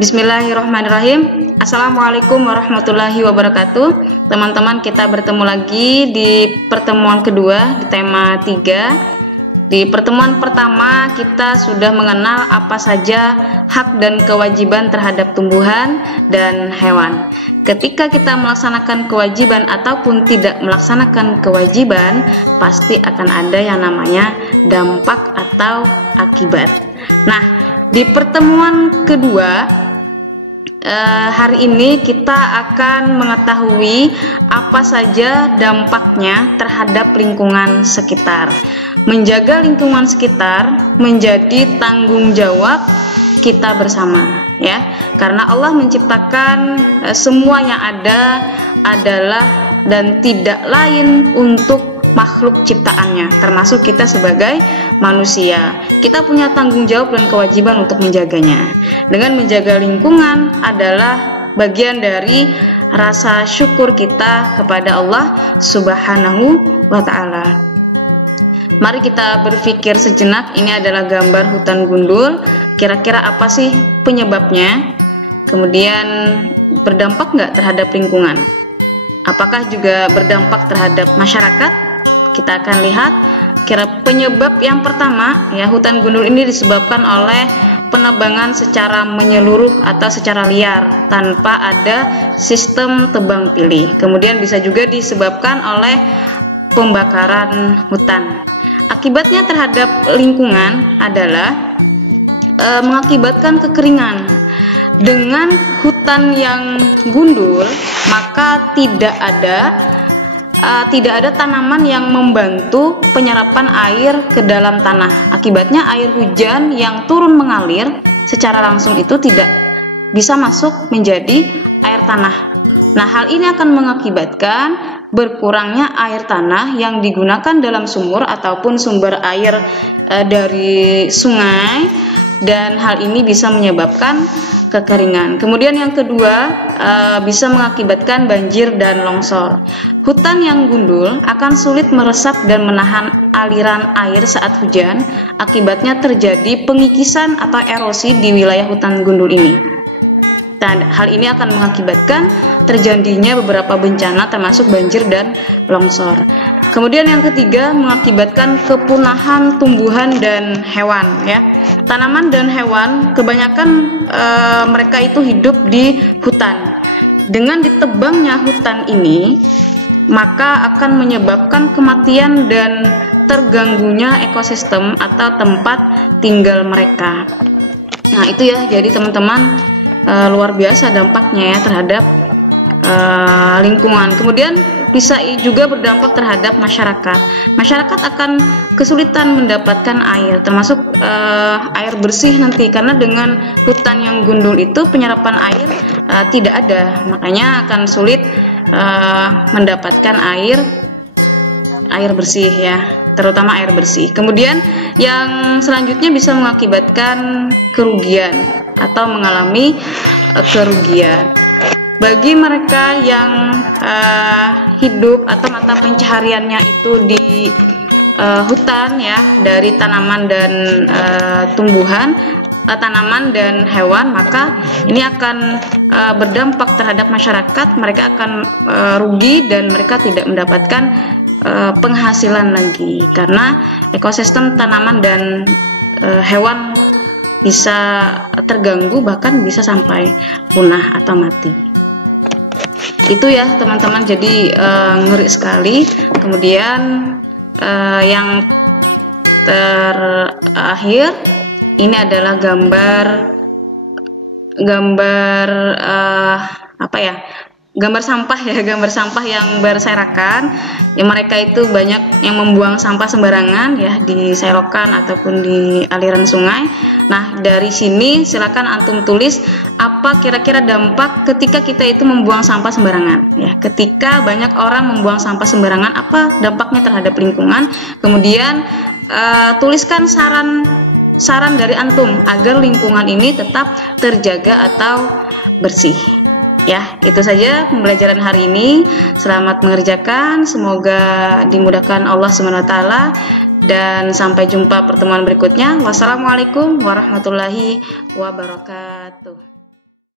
Bismillahirrahmanirrahim. Assalamualaikum warahmatullahi wabarakatuh. Teman-teman, kita bertemu lagi di pertemuan kedua di tema 3. Di pertemuan pertama kita sudah mengenal apa saja hak dan kewajiban terhadap tumbuhan dan hewan. Ketika kita melaksanakan kewajiban ataupun tidak melaksanakan kewajiban, pasti akan ada yang namanya dampak atau akibat. Nah, di pertemuan kedua hari ini kita akan mengetahui apa saja dampaknya terhadap lingkungan sekitar. Menjaga lingkungan sekitar menjadi tanggung jawab kita bersama, ya. Karena Allah menciptakan semua yang ada adalah dan tidak lain untuk makhluk ciptaannya, termasuk kita sebagai manusia. Kita punya tanggung jawab dan kewajiban untuk menjaganya. Dengan menjaga lingkungan adalah bagian dari rasa syukur kita kepada Allah Subhanahu wa Ta'ala. Mari kita berpikir sejenak, ini adalah gambar hutan gundul. Kira-kira apa sih penyebabnya? Kemudian berdampak nggak terhadap lingkungan? Apakah juga berdampak terhadap masyarakat? Kita akan lihat. Kira penyebab yang pertama, ya, hutan gundul ini disebabkan oleh penebangan secara menyeluruh atau secara liar tanpa ada sistem tebang pilih. Kemudian bisa juga disebabkan oleh pembakaran hutan. Akibatnya terhadap lingkungan adalah mengakibatkan kekeringan. Dengan hutan yang gundul, maka tidak ada tanaman yang membantu penyerapan air ke dalam tanah. Akibatnya air hujan yang turun mengalir secara langsung itu tidak bisa masuk menjadi air tanah. Nah, hal ini akan mengakibatkan berkurangnya air tanah yang digunakan dalam sumur ataupun sumber air dari sungai, dan hal ini bisa menyebabkan kekeringan. Kemudian yang kedua, bisa mengakibatkan banjir dan longsor. Hutan yang gundul akan sulit meresap dan menahan aliran air saat hujan. Akibatnya terjadi pengikisan atau erosi di wilayah hutan gundul ini. Dan hal ini akan mengakibatkan terjadinya beberapa bencana termasuk banjir dan longsor. Kemudian yang ketiga, mengakibatkan kepunahan tumbuhan dan hewan, ya. Tanaman dan hewan kebanyakan mereka itu hidup di hutan. Dengan ditebangnya hutan ini, maka akan menyebabkan kematian dan terganggunya ekosistem atau tempat tinggal mereka. Nah, itu ya, jadi teman-teman, luar biasa dampaknya ya terhadap lingkungan. Kemudian bisa juga berdampak terhadap masyarakat. Masyarakat akan kesulitan mendapatkan air, termasuk air bersih nanti, karena dengan hutan yang gundul itu penyerapan air tidak ada, makanya akan sulit mendapatkan air bersih, ya, terutama air bersih. Kemudian yang selanjutnya bisa mengakibatkan kerugian atau mengalami kerugian bagi mereka yang hidup atau mata pencahariannya itu di hutan, ya, dari tanaman dan tumbuhan, tanaman dan hewan, maka ini akan berdampak terhadap masyarakat. Mereka akan rugi dan mereka tidak mendapatkan penghasilan lagi, karena ekosistem tanaman dan hewan bisa terganggu, bahkan bisa sampai punah atau mati. Itu ya teman-teman, jadi ngeri sekali. Kemudian yang terakhir ini adalah gambar gambar sampah, ya, gambar sampah yang berserakan. Ya, mereka itu banyak yang membuang sampah sembarangan, ya, di selokan ataupun di aliran sungai. Nah, dari sini silakan antum tulis apa kira-kira dampak ketika kita itu membuang sampah sembarangan, ya. Ketika banyak orang membuang sampah sembarangan, apa dampaknya terhadap lingkungan? Kemudian tuliskan saran dari antum agar lingkungan ini tetap terjaga atau bersih. Ya, itu saja pembelajaran hari ini. Selamat mengerjakan, semoga dimudahkan Allah SWT, dan sampai jumpa pertemuan berikutnya. Wassalamualaikum warahmatullahi wabarakatuh.